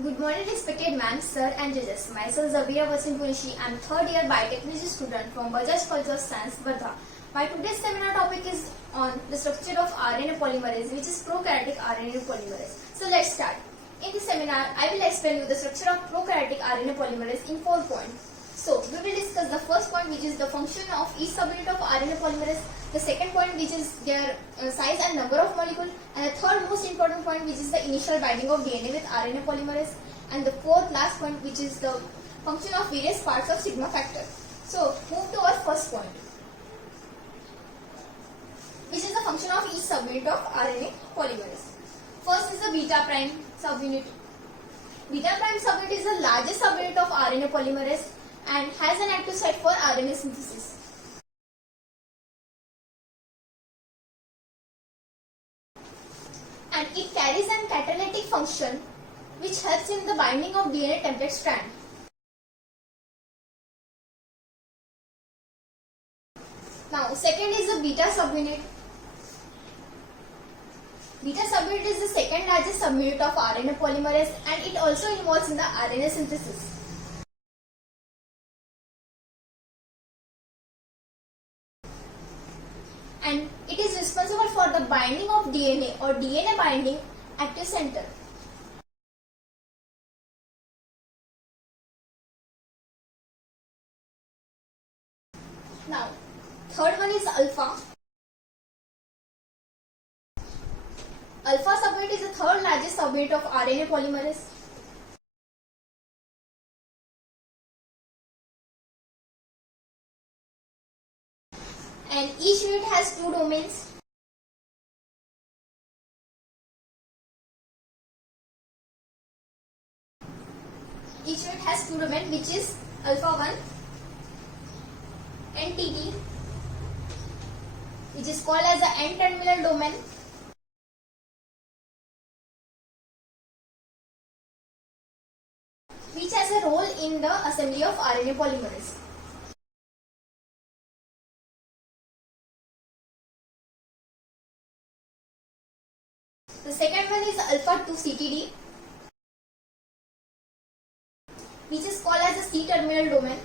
Good morning, respected ma'am, sir, and judges. Myself Zabira Vasim Punishi. I am third year biotechnology student from Bajaj College of Science, Wardha. My today's seminar topic is on the structure of RNA polymerase, which is prokaryotic RNA polymerase. So let's start. In this seminar, I will explain you the structure of prokaryotic RNA polymerase in 4 points. So we will discuss the first point, which is the function of each subunit of RNA polymerase. The second point, which is their size and number of molecule, and the third most important point, which is the initial binding of DNA with RNA polymerase, and the fourth last point, which is the function of various parts of sigma factor. So move to our first point, which is the function of each subunit of RNA polymerase. First is the beta prime subunit. Beta prime subunit is the largest subunit of RNA polymerase and has an active site for RNA synthesis. And it carries an catalytic function which helps in the binding of DNA template strand. Now, second is the beta subunit. Beta subunit is the second largest subunit of RNA polymerase and it also involves in the RNA synthesis. And it is responsible for the binding of DNA or DNA binding active center. Now, third one is alpha. Alpha subunit is the third largest subunit of RNA polymerase. And each unit has 2 domains. Each unit has 2 domains, which is alpha 1 and TT, which is called as the N-terminal domain. Which has a role in the assembly of RNA polymerase. The second one is alpha 2 CTD, which is called as the C-terminal domain.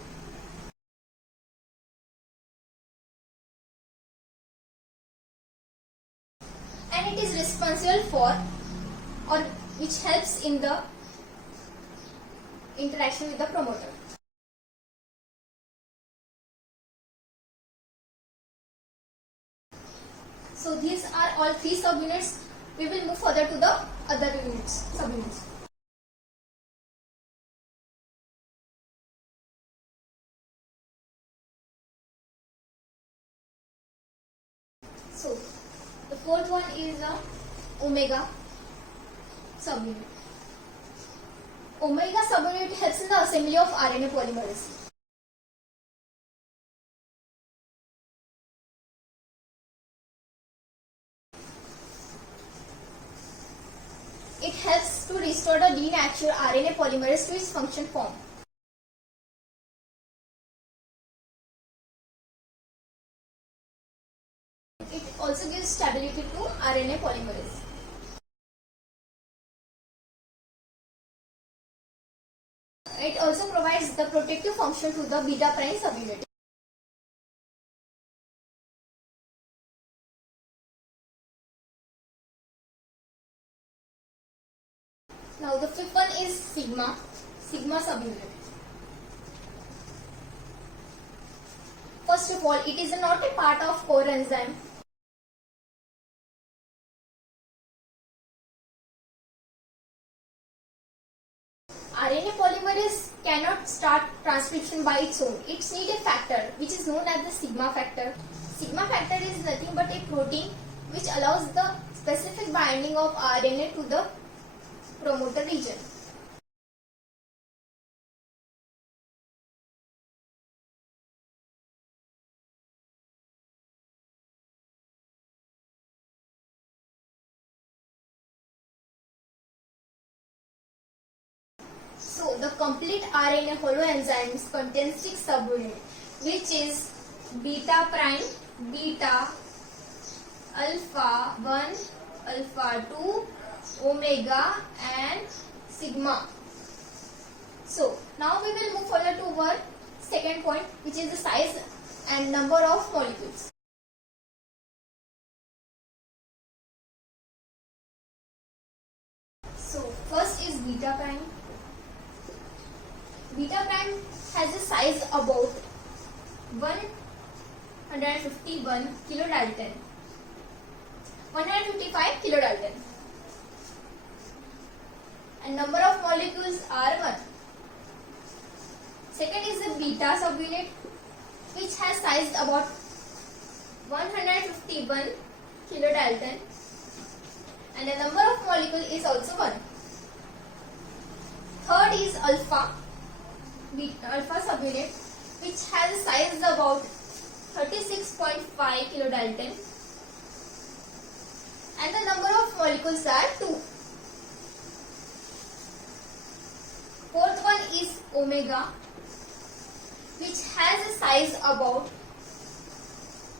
And it is responsible for or which helps in the interaction with the promoter. So these are all 3 subunits. We will move further to the other units, subunits. So the fourth one is the omega subunit. Omega subunit helps in the assembly of RNA polymerase. It helps to restore the denatured RNA polymerase to its function form. It also gives stability to RNA polymerase. It also provides the protective function to the beta prime subunit. Now the fifth one is sigma subunit. First of all, it is not a part of core enzyme. RNA polymerase cannot start transcription by its own. It needs a factor which is known as the sigma factor. Sigma factor is nothing but a protein which allows the specific binding of RNA to the promoter region. So the complete RNA holoenzymes contains 6 subunits, which is beta prime, beta, alpha 1, alpha 2, omega and sigma. So now we will move further to our second point, which is the size and number of molecules. So first is beta prime. Beta prime has a size about 151 kilodalton, 155 kilodalton, and number of molecules are 1. Second is the beta subunit, which has size about 151 kilodalton, and the number of molecule is also 1. Third is alpha subunit, which has a size about 36.5 kilodalton, and the number of molecules are 2. Fourth one is omega, which has a size about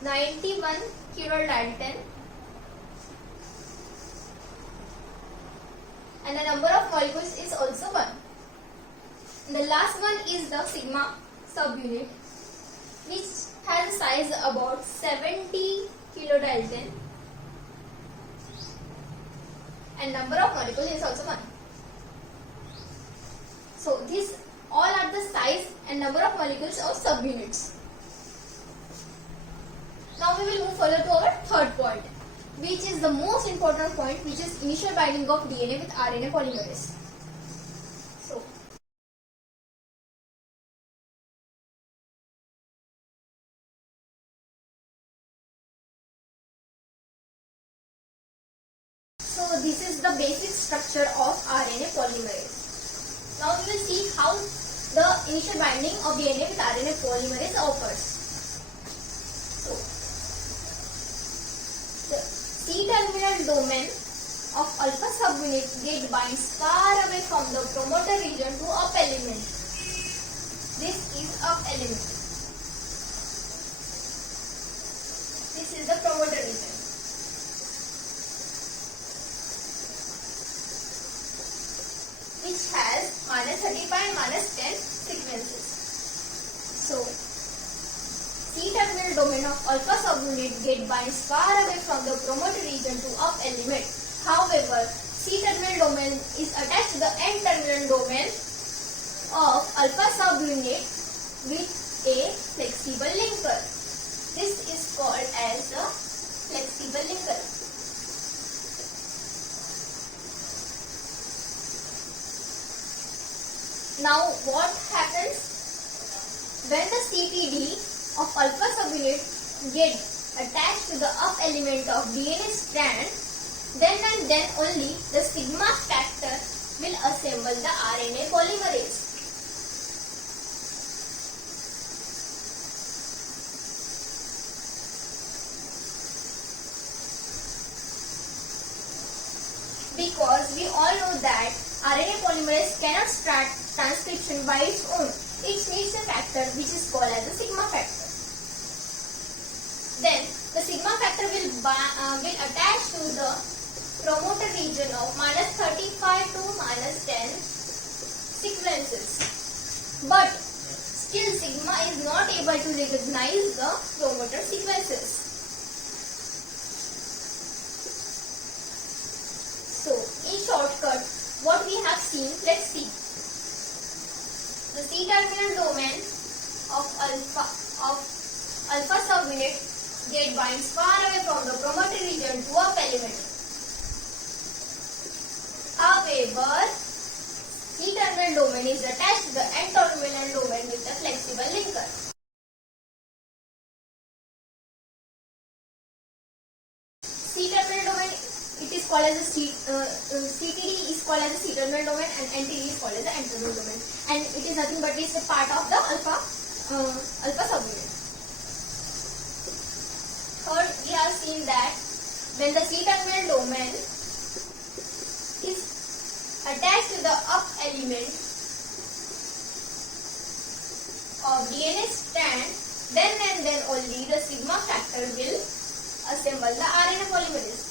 91 kilodalton, and the number of molecules is also 1. And the last one is the sigma subunit, which has a size about 70 kilodalton, and number of molecules is also 1. So these all are the size and number of molecules of subunits. Now we will move further to our third point, which is the most important point, which is initial binding of DNA with RNA polymerase. So this is the basic structure of RNA polymerase. Now we will see how the initial binding of DNA with RNA polymerase occurs. So the C-terminal domain of alpha subunit gate binds far away from the promoter region to up element. This is up element. This is the promoter region. Which has -35 and -10 sequences. So, C-terminal domain of alpha subunit gate binds far away from the promoter region to up element. However, C-terminal domain is attached to the N-terminal domain of alpha subunit with a flexible linker. This is called as the flexible linker. Now what happens when the CTD of alpha subunit get attached to the up element of DNA strand, then and then only the sigma factor will assemble the RNA polymerase. Because we all know that RNA polymerase cannot start transcription by its own. It needs a factor which is called as the sigma factor. Then the sigma factor will attach to the promoter region of -35 to -10 sequences. But still sigma is not able to recognize the promoter sequences. So in shortcut, what we have seen, let's see. The C-terminal domain of alpha subunit gate binds far away from the promoter region to up element. However, C-terminal domain is attached to the N-terminal domain with a flexible linker. C-terminal domain, it is called as a CTD is called as a C-terminal domain, and NTD is called as the N-terminal domain, and it is nothing but it's a part of the alpha subunit. Third, we have seen that when the C-terminal domain is attached to the up element of DNA strand, then and then only the sigma factor will assemble the RNA polymerase.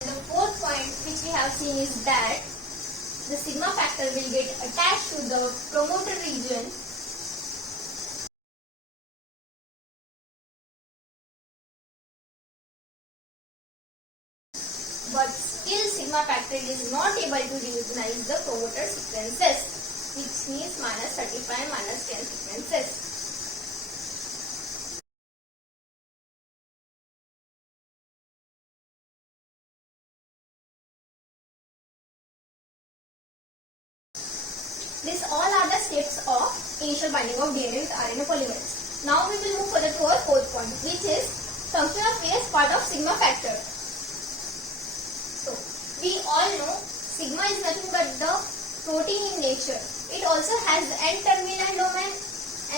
The fourth point which we have seen is that the sigma factor will get attached to the promoter region but still sigma factor is not able to recognize the promoter sequences, which means minus 35 minus 10 sequences. These all are the steps of initial binding of DNA with RNA polymerase. Now we will move further to our fourth point, which is function of A as part of sigma factor. So we all know sigma is nothing but the protein in nature. It also has N-terminal domain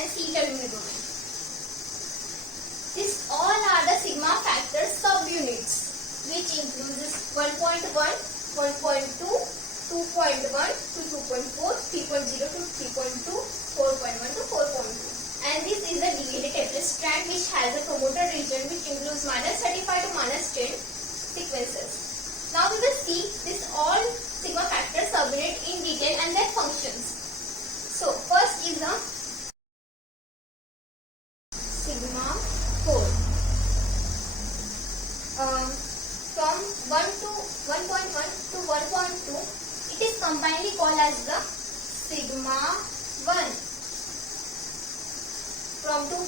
and C-terminal domain. These all are the sigma factor subunits, which includes 1.1, 1.2, 2.1 to 2.4, 3.0 to 3.2, 4.1 to 4.2. And this is a deviated tetrad strand which has a promoter region which includes minus 35 to minus 10 sequences. Now we will see this all sigma factor subunit in detail and their functions. So first is the sigma 4. From 1 to 1.1 to 1.2. It is combinedly called as the sigma 1. From 2.1,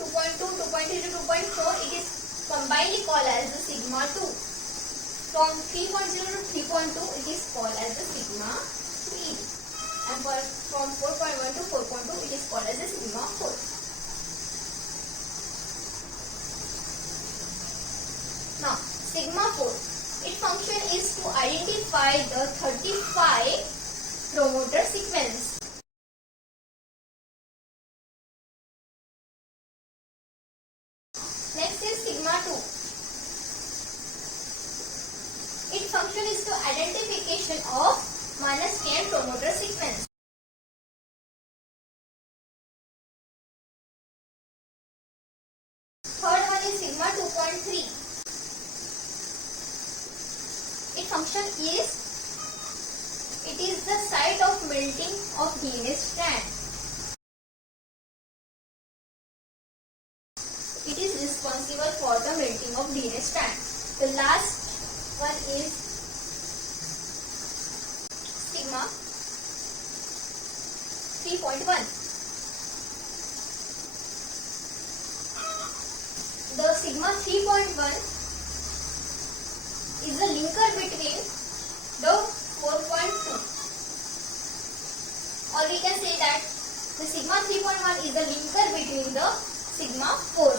2.2, 2.3 to 2.4, it is combinedly called as the sigma 2. From 3.0 to 3.2, it is called as the sigma 3. And from 4.1 to 4.2, it is called as the sigma 4. Now, sigma 4. Its function is to identify the 35 promoter sequence. Next is sigma 2. Its function is to identification of minus 10 promoter sequence. Third one is sigma 2.3. Its function is, it is the site of melting of DNA strand. It is responsible for the melting of DNA strand. The last one is sigma 3.1. The sigma 3.1 is the linker between the 4.2, or we can say that the sigma 3.1 is the linker between the sigma 4.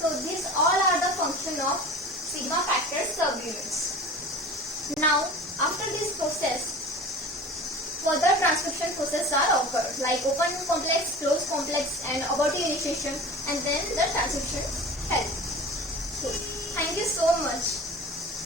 So these all are the function of sigma factor subunits. Now, after this process, further transcription processes are occurred, like open complex, closed complex, and abortive initiation, and then the transcription help. So, thank you so much.